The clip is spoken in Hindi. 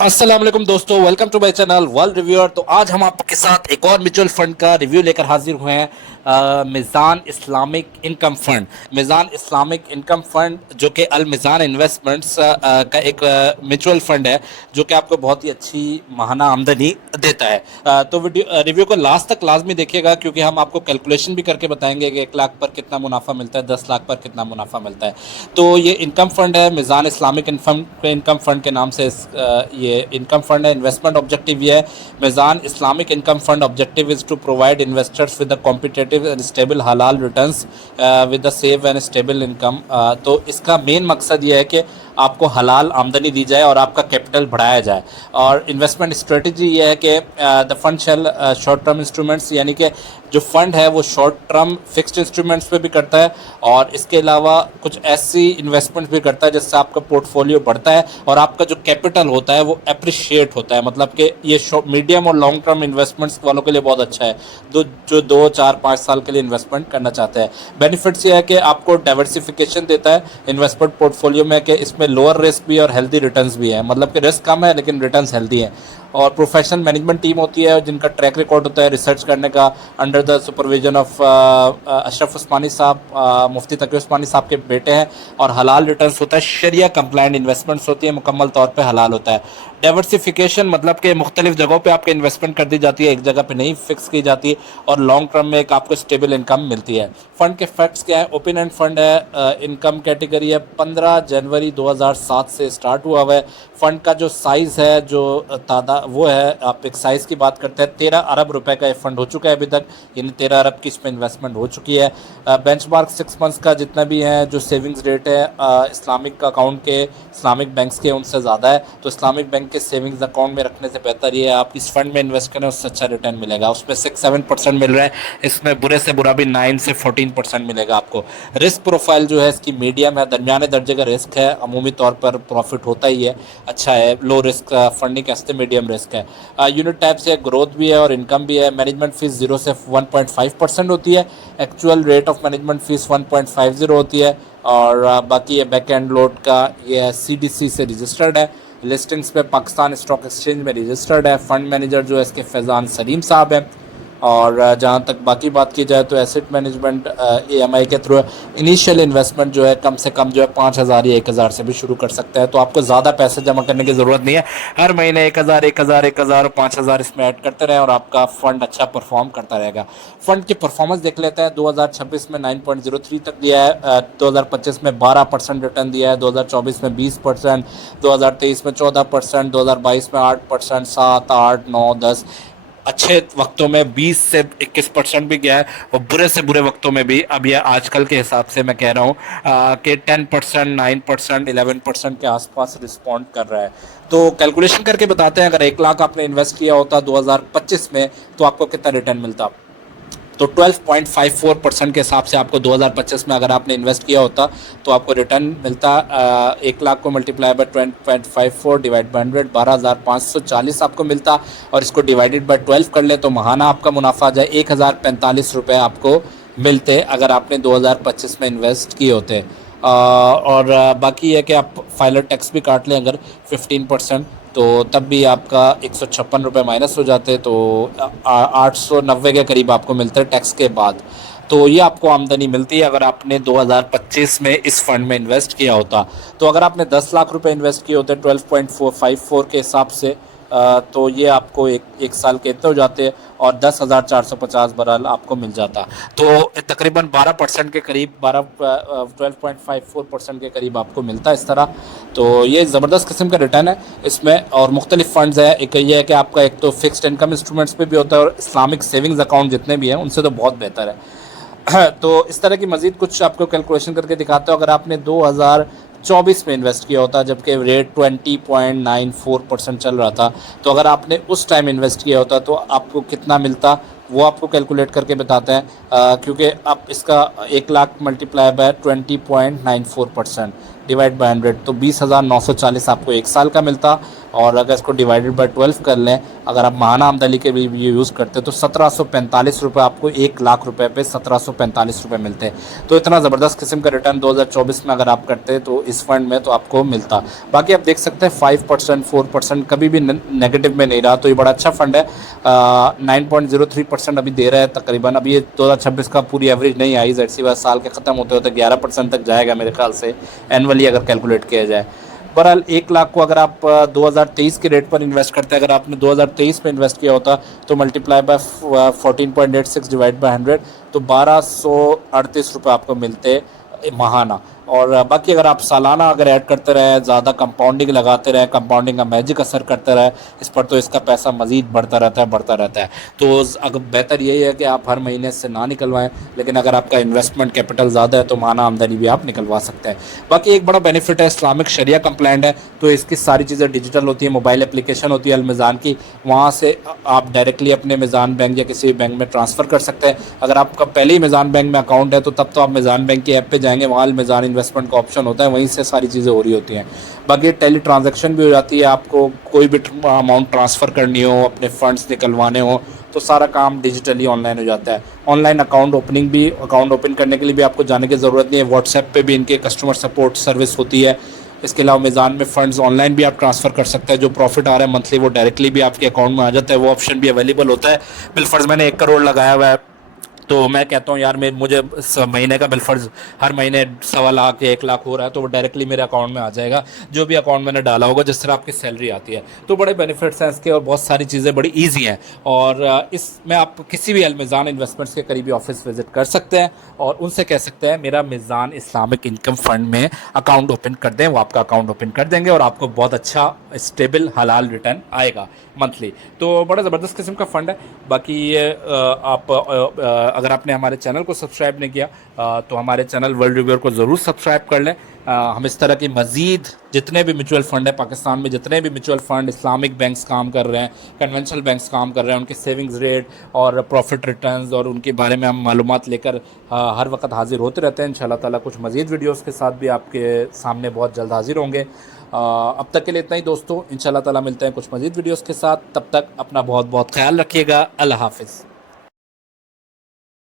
अस्सलाम वालेकुम दोस्तों, welcome to my channel world reviewer. तो आज हम आपके साथ एक और म्यूचुअल फंड का रिव्यू लेकर हाजिर हुए हैं। Meezan Islamic income fund. Meezan Islamic income fund जो कि अल मिज़ान इन्वेस्टमेंट्स का एक म्यूचुअल फंड है जो कि आपको बहुत ही अच्छी माहाना आमदनी देता है। तो वीडियो रिव्यू को लास्ट तक लाजमी देखिएगा क्योंकि हम आपको कैलकुलेशन भी करके बताएंगे कि 1 लाख पर कितना मुनाफा मिलता है, 10 लाख पर कितना मुनाफा मिलता है। तो ये इनकम फंड है, मिज़ान इस्लामिक इनकम फंड के नाम से ये इनकम फंड है। इन्वेस्टमेंट ऑब्जेक्टिव ये है, Meezan Islamic income fund objective is to provide investors with the competitive and stable halal returns with the safe and stable income. तो इसका मेन मकसद ये है कि आपको हलाल आमदनी दी जाए और आपका कैपिटल बढ़ाया जाए। और इन्वेस्टमेंट स्ट्रेटजी ये है कि the fund shall short term instruments, यानी कि जो फंड है वो शॉर्ट टर्म फिक्स्ड इंस्ट्रूमेंट्स पे भी करता है और इसके अलावा कुछ ऐसी इन्वेस्टमेंट्स भी करता है जिससे आपका पोर्टफोलियो बढ़ता है और आपका जो कैपिटल होता है वो अप्रिशिएट होता है। मतलब कि ये मीडियम और लॉन्ग टर्म इन्वेस्टमेंट्स वालों के लिए बहुत अच्छा है, जो 2 4 5 साल के लिए इन्वेस्टमेंट करना चाहते हैं। बेनिफिट्स ये है कि आपको डाइवर्सिफिकेशन देता है इन्वेस्टमेंट पोर्टफोलियो में, कि इसमें लोअर रिस्क भी और हेल्दी रिटर्न्स भी है। मतलब कि रिस्क कम है लेकिन रिटर्न्स हेल्दी हैं। और प्रोफेशनल मैनेजमेंट टीम होती है जिनका ट्रैक रिकॉर्ड होता है रिसर्च करने का, under the supervision of Ashraf Usmani sahab, Mufti तकी उस्मानी साहब के बेटे हैं। और हलाल रिटर्न्स होता है, शरिया कंप्लाइंट इन्वेस्टमेंट्स होती है, मुकम्मल तौर पे हलाल होता है। डाइवर्सिफिकेशन मतलब कि मुख्तलिफ जगहों पे आपके इन्वेस्टमेंट कर दी जाती है, एक जगह पे नहीं फिक्स की जाती, और लॉन्ग टर्म में एक आपको स्टेबल इनकम मिलती है। फंड के फैक्ट्स क्या है? ओपन एंड फंड है, इनकम कैटेगरी है, 15 जनवरी 2007 से स्टार्ट हुआ हुआ है। फंड का जो साइज़ है, जो तादाद, वो है, आप एक साइज़ की बात करते हैं, 13 अरब रुपए का ये फंड हो चुका है अभी तक, यानी 13 अरब की इसमें इन्वेस्टमेंट हो चुकी है। बेंचमार्क 6 मंथ्स का जितना भी है, जो सेविंग्स रेट है इस्लामिक अकाउंट के, इस्लामिक बैंक्स के, उनसे ज़्यादा है। तो इस्लामिक बैंक के सेविंग्स अकाउंट में रखने से बेहतर ये है आप इस फंड में इन्वेस्ट करें, उससे अच्छा रिटर्न मिलेगा। उसमें 6-7% मिल रहा है, इसमें बुरे से बुरा भी 9 से 14% मिलेगा आपको। रिस्क प्रोफाइल जो है इसकी मीडियम है, दरमियाने दर्जे का रिस्क है, अमूमी तौर पर प्रॉफिट होता ही है, अच्छा है। लो रिस्क फंडिंग के वास्ते मीडियम रिस्क है। यूनिट टाइप से ग्रोथ भी है और इनकम भी है। मैनेजमेंट फीस 0 से 1.5% होती है। Actual rate of management fees 1.50 होती है। और बाकी ये बैक एंड लोड का ये CDC से रजिस्टर्ड है, लिस्टिंग्स पे पाकिस्तान स्टॉक एक्सचेंज में रजिस्टर्ड है। फंड मैनेजर जो है इसके फैज़ान सलीम साहब हैं। और जहाँ तक बाकी बात की जाए तो एसेट मैनेजमेंट EMI के थ्रू इनिशियल इन्वेस्टमेंट जो है कम से कम जो है 5,000 या 1,000 से भी शुरू कर सकते हैं। तो आपको ज़्यादा पैसे जमा करने की ज़रूरत नहीं है, हर महीने 1,000 1,000 1,000 और 5,000 इसमें ऐड करते रहें और आपका फ़ंड अच्छा परफॉर्म करता रहेगा। फ़ंड की परफॉर्मेंस देख लेते हैं। 2026 में 9.03 तक दिया है, 2025 में 12% रिटर्न दिया है, 2024 में 20%, 2023 में 14%, 2022 में 8%, 7, 8, 9, 10, अच्छे वक्तों में 20 से 21% भी गया है और बुरे से बुरे वक्तों में भी। अब यह आजकल के हिसाब से मैं कह रहा हूँ कि 10%, 9%, 11% के आसपास रिस्पॉन्ड कर रहा है। तो कैलकुलेशन करके बताते हैं, अगर 1 लाख आपने इन्वेस्ट किया होता 2025 में तो आपको कितना रिटर्न मिलता। तो 12.54% के हिसाब से आपको 2025 में अगर आपने इन्वेस्ट किया होता तो आपको रिटर्न मिलता 1 लाख को मल्टीप्लाई बाय 20.54 डिवाइड बाय 100, 12,540 आपको मिलता। और इसको डिवाइडेड बाय 12 कर ले तो महाना आपका मुनाफा आ जाए 1,045 रुपये आपको मिलते अगर आपने 2025 में इन्वेस्ट किए होते। और बाकी है कि आप फाइलर टैक्स भी काट लें अगर 15%, तो तब भी आपका 156 रुपये माइनस हो जाते, तो 890 के करीब आपको मिलता है टैक्स के बाद। तो ये आपको आमदनी मिलती है अगर आपने 2025 में इस फंड में इन्वेस्ट किया होता। तो अगर आपने 10 लाख रुपए इन्वेस्ट किए होते 12.454 के हिसाब से, तो ये आपको एक साल के इतने हो जाते और 10,450 बरल आपको मिल जाता। तो तकरीबन 12% के करीब, 12.54% के करीब आपको मिलता है इस तरह। तो ये ज़बरदस्त किस्म का रिटर्न है इसमें। और मुख्तलिफ फ़ंड्स है, एक ये है कि आपका एक तो फिक्स्ड इनकम इंस्ट्रूमेंट्स पे भी होता है और इस्लामिक सेविंग्स अकाउंट जितने भी हैं उनसे तो बहुत बेहतर है। तो इस तरह की मज़ीद कुछ आपको कैलकुलेशन करके दिखाता हूँ। अगर आपने 2024 में इन्वेस्ट किया होता जबकि रेट 20.94% चल रहा था, तो अगर आपने उस टाइम इन्वेस्ट किया होता तो आपको कितना मिलता वो आपको कैलकुलेट करके बताते हैं। क्योंकि आप इसका 1 lakh multiply by 20.94% divide by 100 तो 20,940 आपको एक साल का मिलता। और अगर इसको डिवाइडेड बाय 12 कर लें, अगर आप माहाना आमदनी के भी ये यूज़ करते हैं तो 1745 रुपये आपको 1 लाख रुपए पे 1745 रुपये मिलते हैं। तो इतना ज़बरदस्त किस्म का रिटर्न 2024 में अगर आप करते हैं तो इस फंड में तो आपको मिलता। बाकी आप देख सकते हैं 5% 4% कभी भी नेगेटिव में नहीं रहा, तो ये बड़ा अच्छा फंड है। 9.03% अभी दे रहा है तकरीबन। अभी ये 2026 का पूरी एवरेज नहीं आई, ज़ाहिर सी बात साल के ख़त्म होते होते 11% तक जाएगा मेरे ख्याल से, एनुअली अगर कैलकुलेट किया जाए। बहरहाल 1 लाख को अगर आप 2023 के रेट पर इन्वेस्ट करते हैं, अगर आपने 2023 में इन्वेस्ट किया होता तो मल्टीप्लाई बाय 14.86 डिवाइड बाय 100 तो 1238 रुपये आपको मिलते महाना। और बाकी अगर आप सालाना अगर ऐड करते रहे, ज़्यादा कंपाउंडिंग लगाते रहे, कंपाउंडिंग का मैजिक असर करते रहे इस पर, तो इसका पैसा मज़ीद बढ़ता रहता है बढ़ता रहता है। तो अगर बेहतर यही है कि आप हर महीने से ना निकलवाएं, लेकिन अगर आपका इन्वेस्टमेंट कैपिटल ज़्यादा है तो माना आमदनी भी आप निकलवा सकते हैं। बाकी एक बड़ा बेनिफिट है, इस्लामिक शरिया कंप्लाइंट है, तो इसकी सारी चीज़ें डिजिटल होती है। मोबाइल एप्लीकेशन होती है अल-मिज़ान की, वहाँ से आप डायरेक्टली अपने मिज़ान बैंक या किसी भी बैंक में ट्रांसफ़र कर सकते हैं। अगर आपका पहले ही मिज़ान बैंक में अकाउंट है तो तब तो आप मिज़ान बैंक की ऐप पर जाएंगे, वहाँ मिज़ान इन्वेस्टमेंट का ऑप्शन होता है, वहीं से सारी चीज़ें हो रही होती हैं। बाकी टेली ट्रांजैक्शन भी हो जाती है, आपको कोई भी अमाउंट ट्रांसफ़र करनी हो, अपने फंड्स निकलवाने हो तो सारा काम डिजिटली ऑनलाइन हो जाता है। ऑनलाइन अकाउंट ओपनिंग भी, अकाउंट ओपन करने के लिए भी आपको जाने की ज़रूरत नहीं है, व्हाट्सएप पे भी इनके कस्टमर सपोर्ट सर्विस होती है। इसके अलावा मिज़ान में फ़ंड्स ऑनलाइन भी आप ट्रांसफ़र कर सकते हैं, जो प्रॉफिट आ रहा है मंथली वो डायरेक्टली भी आपके अकाउंट में आ जाता है, वो ऑप्शन भी अवेलेबल होता है। बिलफर्ज मैंने 1 करोड़ लगाया हुआ है, तो मैं कहता हूँ यार मुझे महीने का बिलफर्ज हर महीने 1.25 या 1 लाख हो रहा है तो वो डायरेक्टली मेरे अकाउंट में आ जाएगा, जो भी अकाउंट मैंने डाला होगा, जिस तरह आपकी सैलरी आती है। तो बड़े बेनिफिट्स हैं इसके और बहुत सारी चीज़ें बड़ी ईजी हैं। और इसमें आप किसी भी अल-मिज़ान इन्वेस्टमेंट्स के करीबी ऑफिस विजिट कर सकते हैं और उनसे कह सकते हैं मेरा मिज़ान इस्लामिक इनकम फ़ंड में अकाउंट ओपन कर दें, वो आपका अकाउंट ओपन कर देंगे और आपको बहुत अच्छा स्टेबल हलाल रिटर्न आएगा मंथली। तो बड़ा ज़बरदस्त किस्म का फ़ंड है। बाकी ये आप अगर आपने हमारे चैनल को सब्सक्राइब नहीं किया तो हमारे चैनल वर्ल्ड रिव्यूअर को ज़रूर सब्सक्राइब कर लें। हम इस तरह की मज़ीद जितने भी म्यूचुअल फ़ंड है पाकिस्तान में, जितने भी म्यूचुअल फ़ंड इस्लामिक बैंक्स काम कर रहे हैं, कन्वेंशनल बैंक्स काम कर रहे हैं, उनके सेविंग्स रेट और प्रॉफिट रिटर्न्स और उनके बारे में हम मालूमात लेकर हर वक्त हाजिर होते रहते हैं। इंशाल्लाह ताला कुछ मज़ीद वीडियोज़ के साथ भी आपके सामने बहुत जल्द हाजिर होंगे। अब तक के लिए इतना ही दोस्तों, इंशाल्लाह ताला मिलते हैं कुछ मज़ीद वीडियोज़ के साथ। तब तक अपना बहुत बहुत ख्याल रखिएगा। अल्लाह हाफ़िज़।